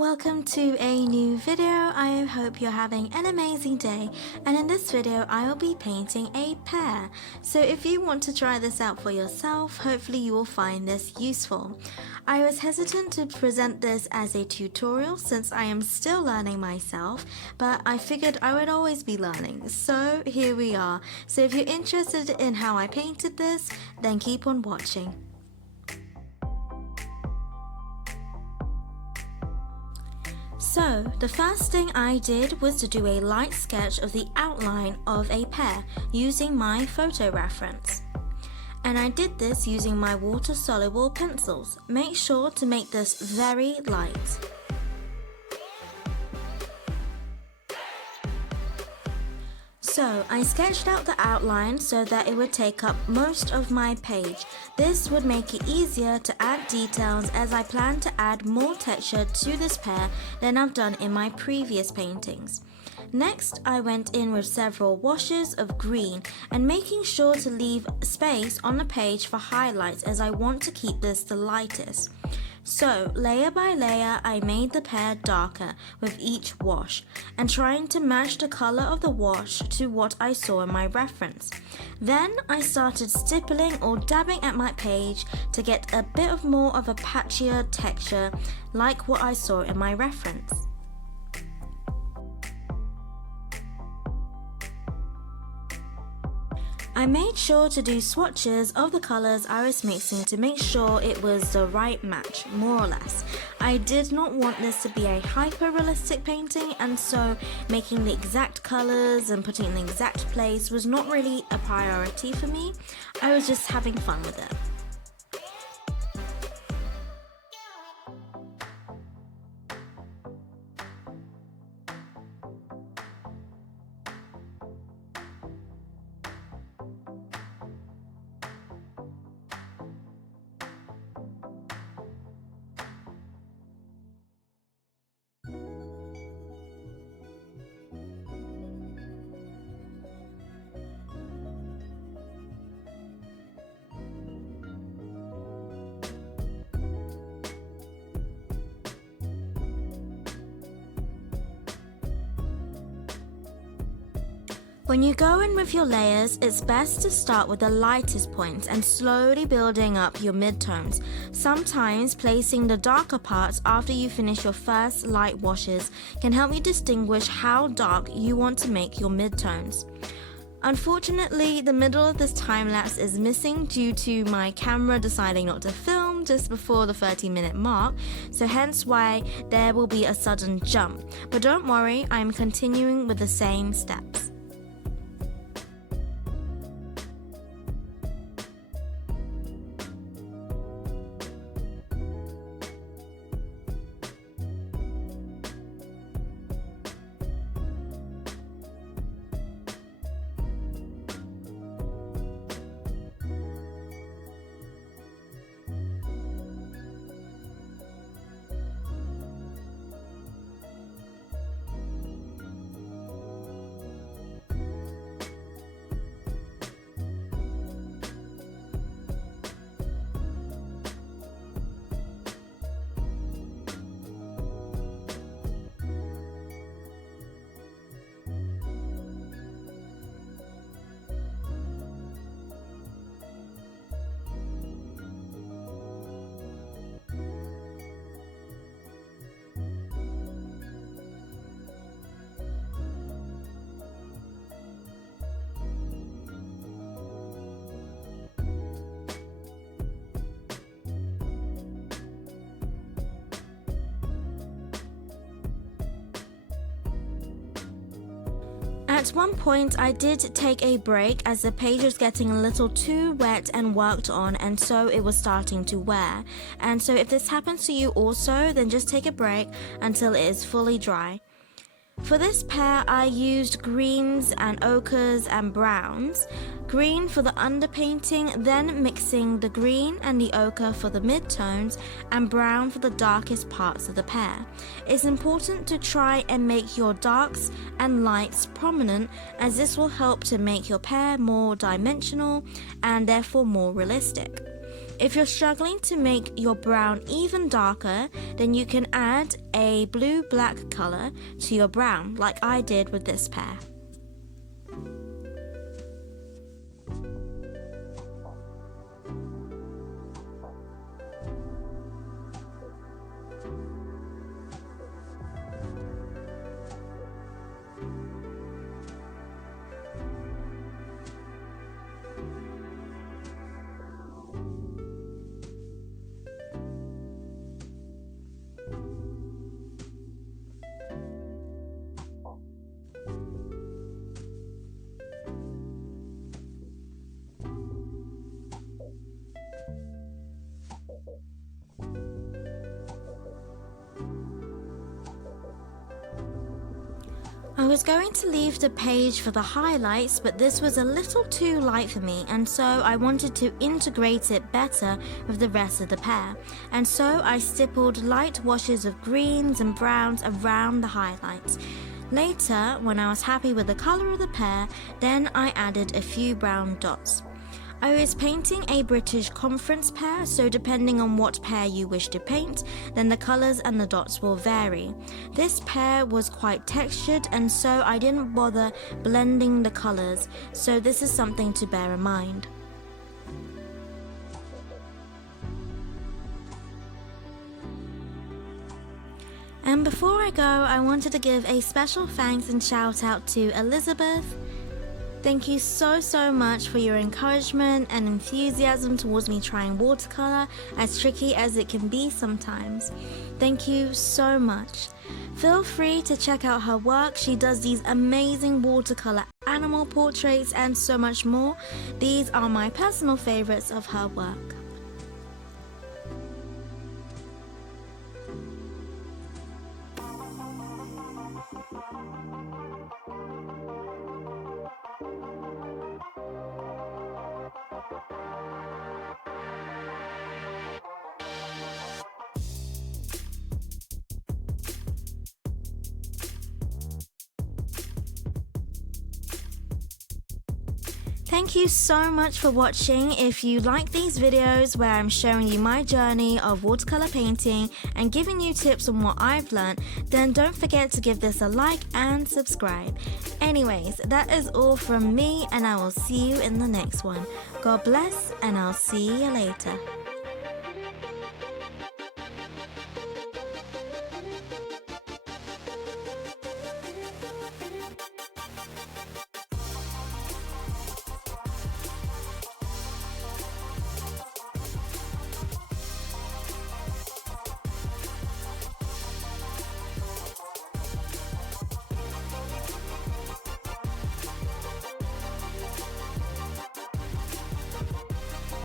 welcome to a new video. I hope you're having an amazing day, and in this video I will be painting a pear. So if you want to try this out for yourself, hopefully you will find this useful. I was hesitant to present this as a tutorial since I am still learning myself, but I figured I would always be learning, so here we are. So if you're interested in how I painted this, then keep on watching. So, the first thing I did was to do a light sketch of the outline of a pear using my photo reference. And I did this using my water-soluble pencils. Make sure to make this very light. So, I sketched out the outline so that it would take up most of my page. This would make it easier to add details as I plan to add more texture to this pear than I've done in my previous paintings. Next, I went in with several washes of green and making sure to leave space on the page for highlights as I want to keep this the lightest. So, layer by layer, I made the pear darker with each wash and trying to match the color of the wash to what I saw in my reference. Then I started stippling or dabbing at my page to get a bit of more of a patchier texture like what I saw in my reference. I made sure to do swatches of the colors I was mixing to make sure it was the right match, more or less. I did not want this to be a hyper-realistic painting, and so making the exact colors and putting it in the exact place was not really a priority for me. I was just having fun with it. When you go in with your layers, it's best to start with the lightest points and slowly building up your midtones. Sometimes placing the darker parts after you finish your first light washes can help you distinguish how dark you want to make your midtones. Unfortunately, the middle of this time lapse is missing due to my camera deciding not to film just before the 30-minute mark, so hence why there will be a sudden jump. But don't worry, I'm continuing with the same steps. At one point I did take a break as the page was getting a little too wet and worked on, and so it was starting to wear. And so if this happens to you also, then just take a break until it is fully dry. For this pear, I used greens and ochres and browns. Green for the underpainting, then mixing the green and the ochre for the midtones, and brown for the darkest parts of the pear. It's important to try and make your darks and lights prominent, as this will help to make your pear more dimensional and therefore more realistic. If you're struggling to make your brown even darker, then you can add a blue-black color to your brown, like I did with this pear. I was going to leave the page for the highlights, but this was a little too light for me, and so I wanted to integrate it better with the rest of the pear. And so I stippled light washes of greens and browns around the highlights. Later, when I was happy with the colour of the pear, then I added a few brown dots. I was painting a British conference pear, so depending on what pear you wish to paint, then the colours and the dots will vary. This pear was quite textured, and so I didn't bother blending the colours, so this is something to bear in mind. And before I go, I wanted to give a special thanks and shout out to Elizabeth. Thank you so much for your encouragement and enthusiasm towards me trying watercolour, as tricky as it can be sometimes. Thank you so much. Feel free to check out her work. She does these amazing watercolour animal portraits and so much more. These are my personal favourites of her work. Thank you so much for watching. If you like these videos where I'm showing you my journey of watercolor painting and giving you tips on what I've learned, then don't forget to give this a like and subscribe. Anyways, that is all from me, and I will see you in the next one. God bless, and I'll see you later.